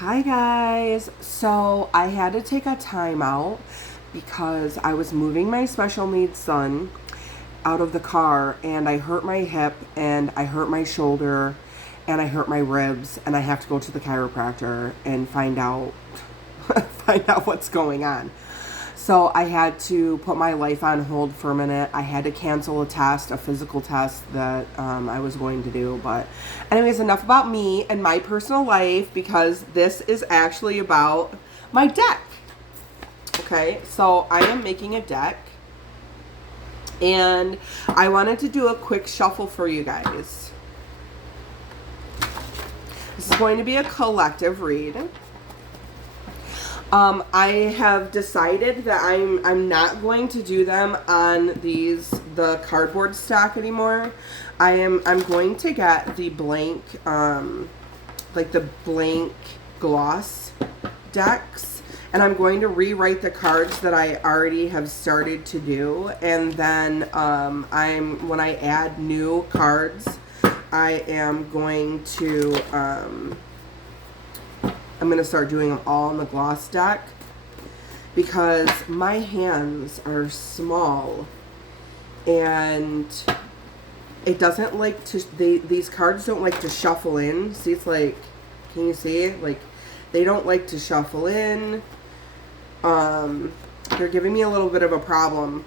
Hi guys. So I had to take a time out because I was moving my special needs son out of the car and I hurt my hip and I hurt my shoulder and I hurt my ribs and I have to go to the chiropractor and find out find out what's going on. So I had to put my life on hold for a minute. I had to cancel a physical test that I was going to do. But anyways, enough about me and my personal life because this is actually about my deck. Okay, so I am making a deck. And I wanted to do a quick shuffle for you guys. This is going to be a collective read. I have decided that I'm not going to do them on the cardboard stock anymore. I'm going to get the blank like the blank gloss decks, and I'm going to rewrite the cards that I already have started to do, and then when I add new cards, I am going to I'm going to start doing them all in the gloss deck because my hands are small and it doesn't like to, these cards don't like to shuffle in. See, it's like, can you see? Like, they don't like to shuffle in. They're giving me a little bit of a problem.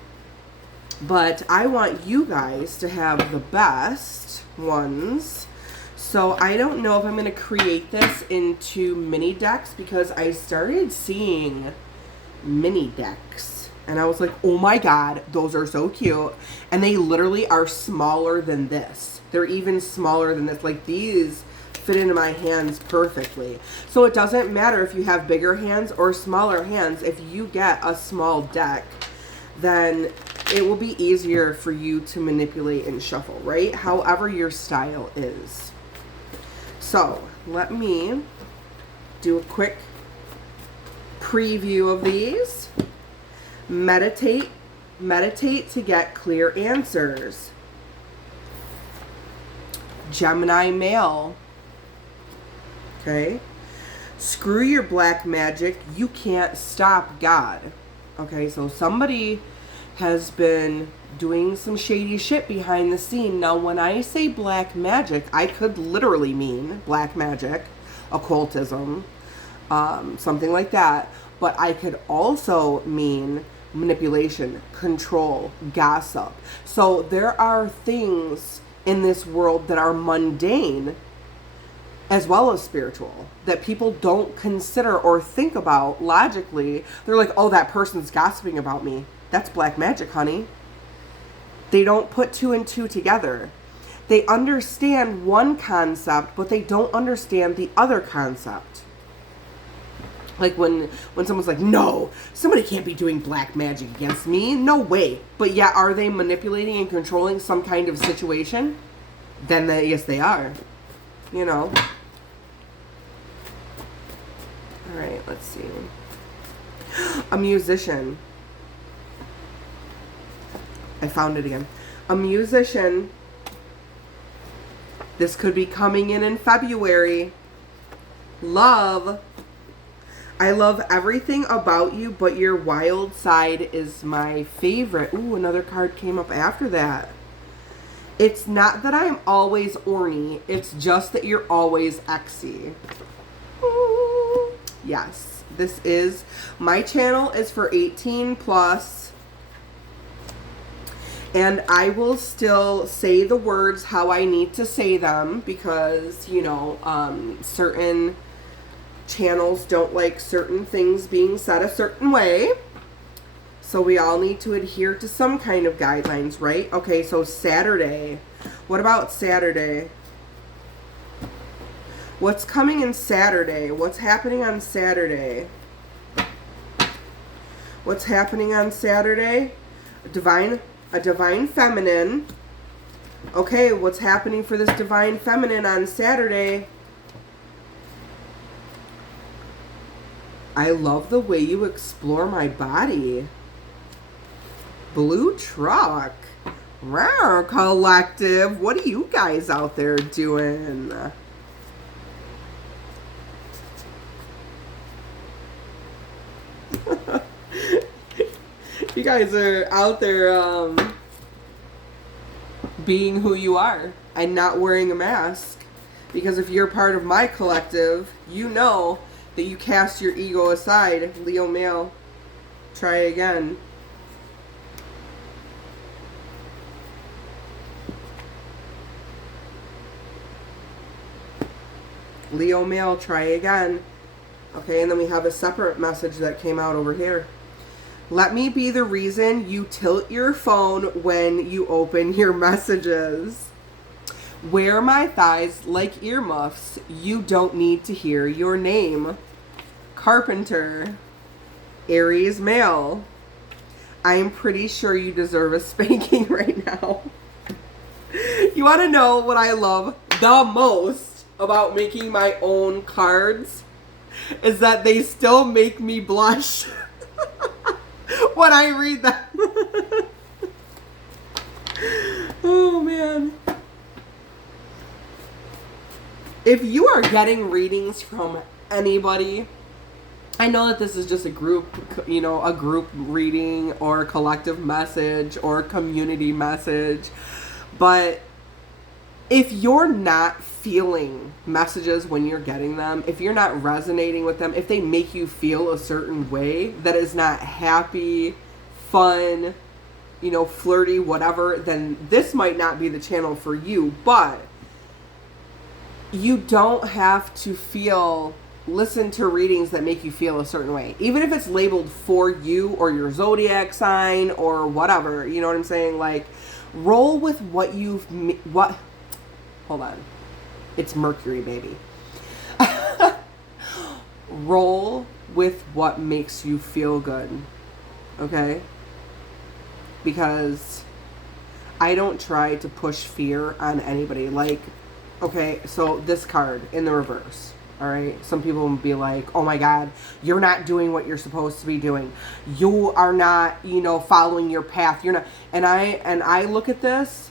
But I want you guys to have the best ones. So I don't know if I'm going to create this into mini decks because I started seeing mini decks. And I was like, oh my god, those are so cute. And they literally are smaller than this. They're even smaller than this. Like, these fit into my hands perfectly. So it doesn't matter if you have bigger hands or smaller hands. If you get a small deck, then it will be easier for you to manipulate and shuffle, right? However your style is. So let me do a quick preview of these. Meditate to get clear answers. Gemini male. Okay. Screw your black magic. You can't stop God. Okay, so somebody has been doing some shady shit behind the scene. Now, when I say black magic, I could literally mean black magic, occultism, something like that. But I could also mean manipulation, control, gossip. So there are things in this world that are mundane as well as spiritual that people don't consider or think about logically. They're like, oh, that person's gossiping about me. That's black magic, honey. They don't put two and two together. They understand one concept, but they don't understand the other concept. Like when someone's like, no, somebody can't be doing black magic against me. No way. But yeah, are they manipulating and controlling some kind of situation? Then yes, they are. You know. All right, let's see. A musician. I found it again. A musician. This could be coming in February. Love. I love everything about you, but your wild side is my favorite. Ooh, another card came up after that. It's not that I'm always orny. It's just that you're always exy. Ooh. Yes, this is, my channel is for 18 plus. And I will still say the words how I need to say them because, you know, certain channels don't like certain things being said a certain way. So we all need to adhere to some kind of guidelines, right? Okay, so Saturday. What about Saturday? What's coming in Saturday? What's happening on Saturday? What's happening on Saturday? A divine feminine. Okay, what's happening for this divine feminine on Saturday? I love the way you explore my body. Blue truck. Rawr, collective. What are you guys out there doing? You guys are out there being who you are and not wearing a mask. Because if you're part of my collective, you know that you cast your ego aside. Leo male, try again. Leo male, try again. Okay, and then we have a separate message that came out over here. Let me be the reason you tilt your phone when you open your messages. Wear my thighs like earmuffs. You don't need to hear your name. Carpenter. Aries male. I am pretty sure you deserve a spanking right now. You want to know what I love the most about making my own cards? Is that they still make me blush when I read them. Oh, man. If you are getting readings from anybody, I know that this is just a group, you know, a group reading or a collective message or a community message, but if you're not feeling messages when you're getting them, if you're not resonating with them, if they make you feel a certain way that is not happy, fun, you know, flirty, whatever, then this might not be the channel for you. But you don't have to listen to readings that make you feel a certain way. Even if it's labeled for you or your zodiac sign or whatever, you know what I'm saying? Like, roll with hold on. It's Mercury, baby. Roll with what makes you feel good. Okay? Because I don't try to push fear on anybody. Like, okay, so this card in the reverse. All right? Some people will be like, oh my God, you're not doing what you're supposed to be doing. You are not, you know, following your path. You're not. And I look at this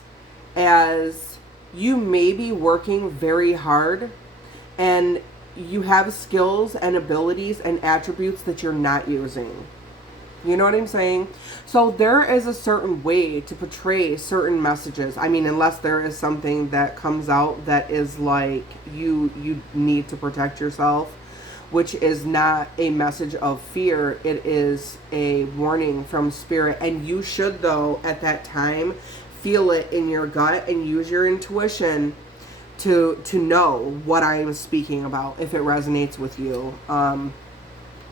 as, you may be working very hard and you have skills and abilities and attributes that you're not using. You know what I'm saying? So there is a certain way to portray certain messages. I mean, unless there is something that comes out that is like you need to protect yourself, which is not a message of fear. It is a warning from spirit. And you should, though, at that time, feel it in your gut and use your intuition to know what I am speaking about, if it resonates with you.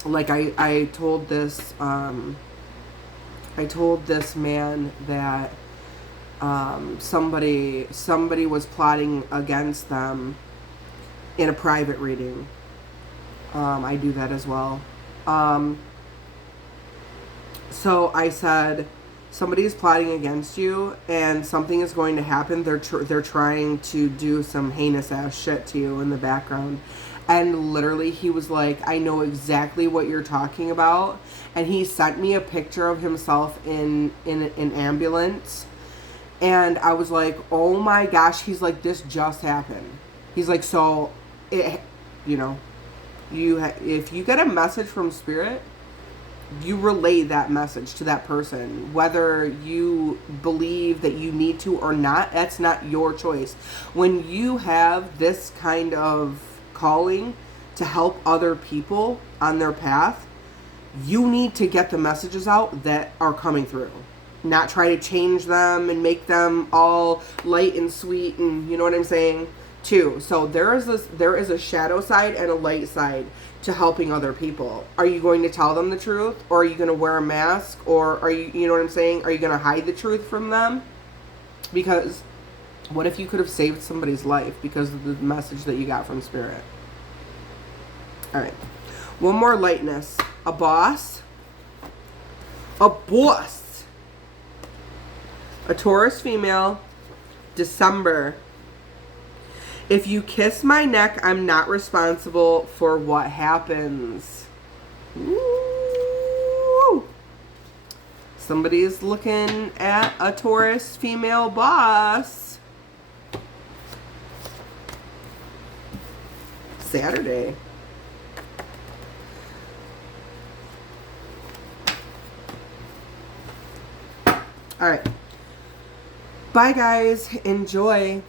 Like I told this man that somebody was plotting against them in a private reading. I do that as well. So I said, somebody is plotting against you and something is going to happen. They're trying to do some heinous ass shit to you in the background. And literally he was like, I know exactly what you're talking about. And he sent me a picture of himself in an ambulance. And I was like, oh my gosh. He's like, this just happened. He's like, so, if you get a message from spirit, you relay that message to that person. Whether you believe that you need to or not, that's not your choice. When you have this kind of calling to help other people on their path, you need to get the messages out that are coming through. Not try to change them and make them all light and sweet and, you know what I'm saying, too. So there is a shadow side and a light side to helping other people. Are you going to tell them the truth, or are you going to wear a mask, or are you know what I'm saying, are you going to hide the truth from them? Because what if you could have saved somebody's life because of the message that you got from spirit? All right, one more lightness. A boss, a Taurus female, December. If you kiss my neck, I'm not responsible for what happens. Ooh. Somebody's looking at a Taurus female boss. Saturday. All right. Bye, guys. Enjoy.